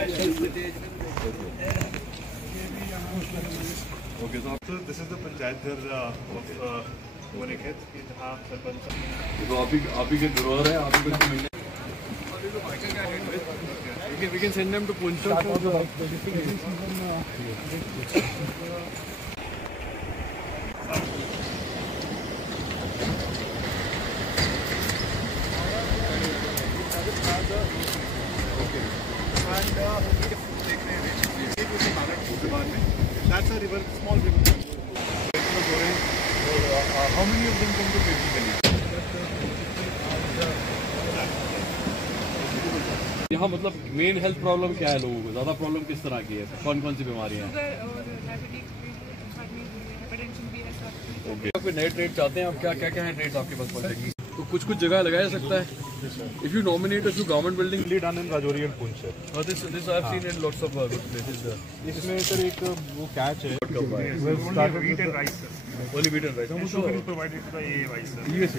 Okay, so this is the panchayat घर बोनीखेत की जहाँ सरपंच तो आप ही के धरोहर है, आप ही को मिलने we can send them to Punjab. That's a river, small river. How many of them come to basically? यहाँ मतलब मेन हेल्थ प्रॉब्लम क्या है लोगों को? ज्यादा प्रॉब्लम किस तरह की है? कौन कौन सी बीमारियाँ हैं? ओके, कोई नए ट्रेड चाहते हैं आप? क्या क्या क्या है ट्रेड आपके पास पहुँचेंगी? तो कुछ कुछ जगह लगाया जा सकता है. If you nominate a few government building, done in Rajouri and Poonch. This I have seen in lots of good places. इसमें सर एक वो कैच है. Only wheat and rice. Only wheat and rice. Also provided to the AAY sir. Yes,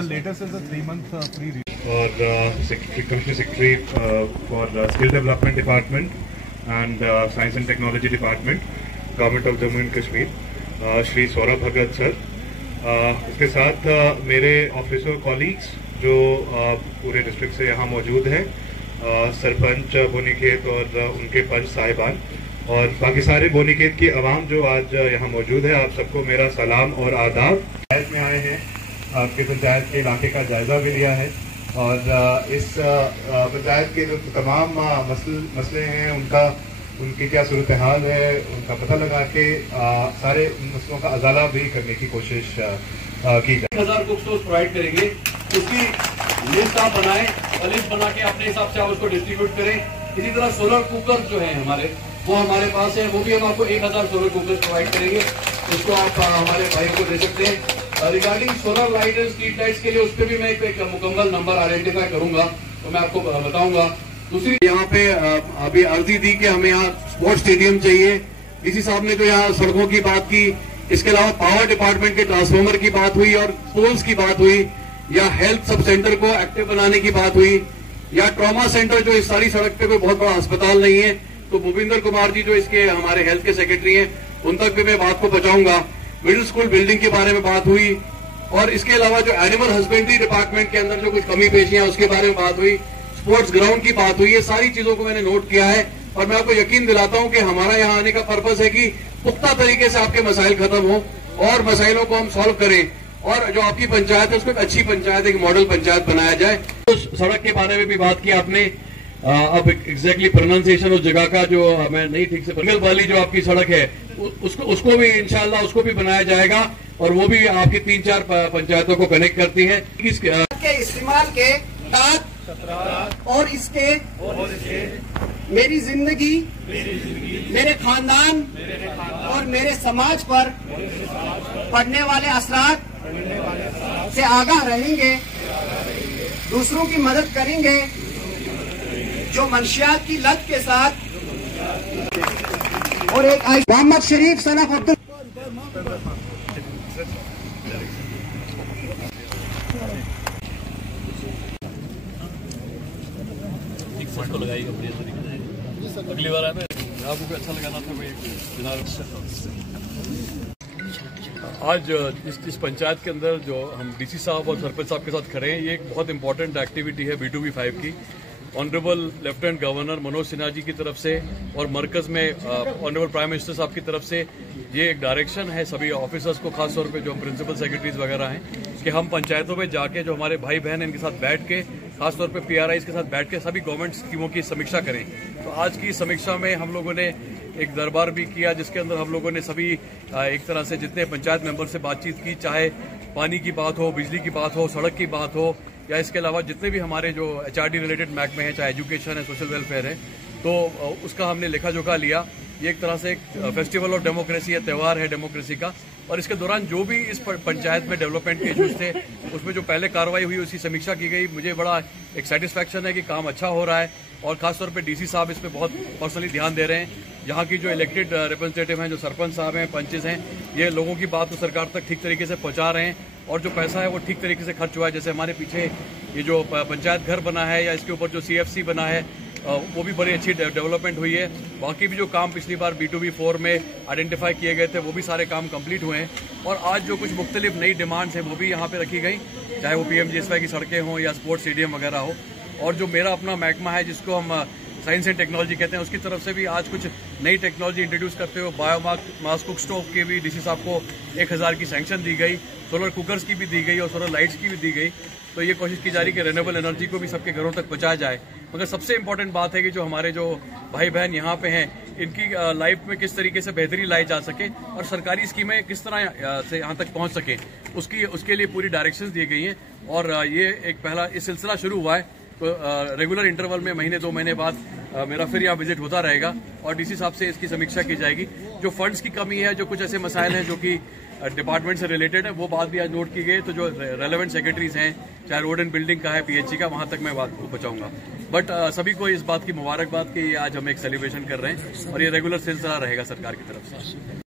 The latest is a 3-month free. और commissioner secretary for skill development department and science and technology department, government of Jammu and Kashmir, Shri Saurabh Bhagat sir. इसके साथ मेरे officer colleagues जो पूरे district से यहाँ मौजूद हैं, सरपंच बोनीखेत और उनके पंच साहिबान और बाकी सारे बोनीखेत की आवाम जो आज यहाँ मौजूद है, आप सबको मेरा सलाम और आदाब. पंचायत में आए हैं, आपके पंचायत के इलाके का जायजा भी लिया है और इस पंचायत के जो तमाम मसले हैं उनकी क्या सूरत हाल है उनका पता लगा के सारे मसलों का अजाला भी करने की कोशिश की जाए. 1000 कुक स्टोर्स प्रोवाइड करेंगे, उसकी लिस्ट आप बनाएं और लिस्ट बना के अपने हिसाब से आप उसको डिस्ट्रीब्यूट करें. इसी तरह सोलर कुकर जो है हमारे, वो हमारे पास है, वो भी हम आपको 1000 सोलर कुकर प्रोवाइड करेंगे. उसको आप हमारे भाइयों को दे सकते हैं. Regarding solar light and street lights के लिए उस पर भी मैं एक मुकम्मल नंबर आइडेंटिफाई करूंगा तो मैं आपको बताऊंगा. दूसरी यहाँ पे अभी अर्जी दी कि हमें यहाँ स्पोर्ट्स स्टेडियम चाहिए. डीसी साहब ने तो यहाँ सड़कों की बात की, इसके अलावा पावर डिपार्टमेंट के ट्रांसफार्मर की बात हुई और पोल्स की बात हुई, या हेल्थ सब सेंटर को एक्टिव बनाने की बात हुई, या ट्रॉमा सेंटर जो इस सारी सड़क पे कोई बहुत बड़ा अस्पताल नहीं है. तो भूपिंदर कुमार जी जो इसके हमारे हेल्थ के सेक्रेटरी हैं, उन तक भी मैं बात को पहुंचाऊंगा. मिडिल स्कूल बिल्डिंग के बारे में बात हुई और इसके अलावा जो एनिमल हस्बेंड्री डिपार्टमेंट के अंदर जो कुछ कमी पेशियां उसके बारे में बात हुई, स्पोर्ट्स ग्राउंड की बात हुई. ये सारी चीजों को मैंने नोट किया है और मैं आपको यकीन दिलाता हूं कि हमारा यहाँ आने का पर्पस है कि पुख्ता तरीके से आपके मसाइल खत्म हो और मसाइलों को हम सॉल्व करें और जो आपकी पंचायत है उसको एक अच्छी पंचायत, एक मॉडल पंचायत बनाया जाए. उस सड़क के बारे में भी बात की आपने. अब एग्जैक्टली प्रोनाउंसिएशन उस जगह का जो मैं नहीं ठीक से, बंगल वाली जो आपकी सड़क है उसको भी इंशाल्लाह उसको भी बनाया जाएगा और वो भी आपकी 3-4 पंचायतों को कनेक्ट करती है. के इस्तेमाल के और इसके मेरी जिंदगी, मेरे खानदान और मेरे समाज पर पड़ने वाले असरात से आगाह रहेंगे, दूसरों की मदद करेंगे जो मंशियात की लत के साथ. और एक मोहम्मद शरीफ सन ऑफ अब्दुल को लगाइएगा बढ़िया तरीके से. अगली बार आए आपको भी अच्छा लगाना था भाई. आज इस पंचायत के अंदर जो हम डीसी साहब और सरपंच साहब के साथ खड़े हैं, ये एक बहुत इंपॉर्टेंट एक्टिविटी है B2B5 की. Honourable lieutenant governor Manoj Sinha ji की तरफ से और मरकज में ऑनरेबल प्राइम मिनिस्टर साहब की तरफ से ये एक डायरेक्शन है सभी ऑफिसर्स को, खासतौर पे जो प्रिंसिपल सेक्रेटरीज वगैरह हैं, कि हम पंचायतों में जाके जो हमारे भाई बहन हैं इनके साथ बैठ के, खासतौर पे PRIs के साथ बैठ के सभी गवर्नमेंट स्कीमों की समीक्षा करें. तो आज की समीक्षा में हम लोगों ने एक दरबार भी किया जिसके अंदर हम लोगों ने सभी एक तरह से जितने पंचायत मेंबर से बातचीत की, चाहे पानी की बात हो, बिजली की बात हो, सड़क की बात हो, या इसके अलावा जितने भी हमारे जो HRD रिलेटेड महकमे हैं, चाहे एजुकेशन है, सोशल वेलफेयर है, तो उसका हमने लेखा जोखा लिया. ये एक तरह से एक फेस्टिवल ऑफ डेमोक्रेसी है, त्यौहार है डेमोक्रेसी का. और इसके दौरान जो भी इस पंचायत में डेवलपमेंट के इश्यूज थे उसमें जो पहले कार्रवाई हुई उसकी समीक्षा की गई. मुझे बड़ा एक सेटिस्फैक्शन है कि काम अच्छा हो रहा है और खासतौर पे डीसी साहब इस पे बहुत पर्सनली ध्यान दे रहे हैं. यहाँ की जो इलेक्टेड रिप्रेजेंटेटिव हैं, जो सरपंच साहब हैं, पंचेस हैं, ये लोगों की बात को सरकार तक ठीक तरीके से पहुँचा रहे हैं और जो पैसा है वो ठीक तरीके से खर्च हुआ है. जैसे हमारे पीछे ये जो पंचायत घर बना है या इसके ऊपर जो CFC बना है वो भी बड़ी अच्छी डेवलपमेंट हुई है। बाकी भी जो काम पिछली बार B2B4 में आइडेंटिफाई किए गए थे वो भी सारे काम कंप्लीट हुए हैं। और आज जो कुछ मुख्तलिफ नई डिमांड्स हैं वो भी यहाँ पे रखी गई, चाहे वो PMGSY की सड़कें हों या स्पोर्ट्स स्टेडियम वगैरह हो। और जो मेरा अपना महकमा है जिसको हम साइंस एंड टेक्नोलॉजी कहते हैं, उसकी तरफ से भी आज कुछ नई टेक्नोलॉजी इंट्रोड्यूस करते हुए बायोमास कुक स्टोव की भी DC साहब को 1000 की सैंक्शन दी गई, सोलर कुकर्स की भी दी गई और सोलर लाइट्स की भी दी गई। तो ये कोशिश की जा रही है कि रिन्यूएबल एनर्जी को भी सबके घरों तक पहुंचाया जाए। मगर सबसे इम्पोर्टेंट बात है कि जो हमारे जो भाई बहन यहाँ पे हैं, इनकी लाइफ में किस तरीके से बेहतरी लाई जा सके और सरकारी स्कीमें किस तरह से यहाँ तक पहुँच सके, उसके लिए पूरी डायरेक्शंस दी गई हैं। और ये एक पहला इस सिलसिला शुरू हुआ है, तो रेगुलर इंटरवल में महीने 2 महीने बाद मेरा फिर यहाँ विजिट होता रहेगा और DC साहब से इसकी समीक्षा की जाएगी। जो फंड्स की कमी है, जो कुछ ऐसे मसाइल हैं जो कि डिपार्टमेंट से रिलेटेड है, वो बात भी आज नोट की गई। तो जो रेलेवेंट सेक्रेटरीज हैं, चाहे रोड एंड बिल्डिंग का है, PHE का, वहां तक मैं बात को पहुंचाऊंगा। बट सभी को इस बात की मुबारकबाद कि आज हम एक सेलिब्रेशन कर रहे हैं और ये रेगुलर सिलसिला रहेगा सरकार की तरफ से।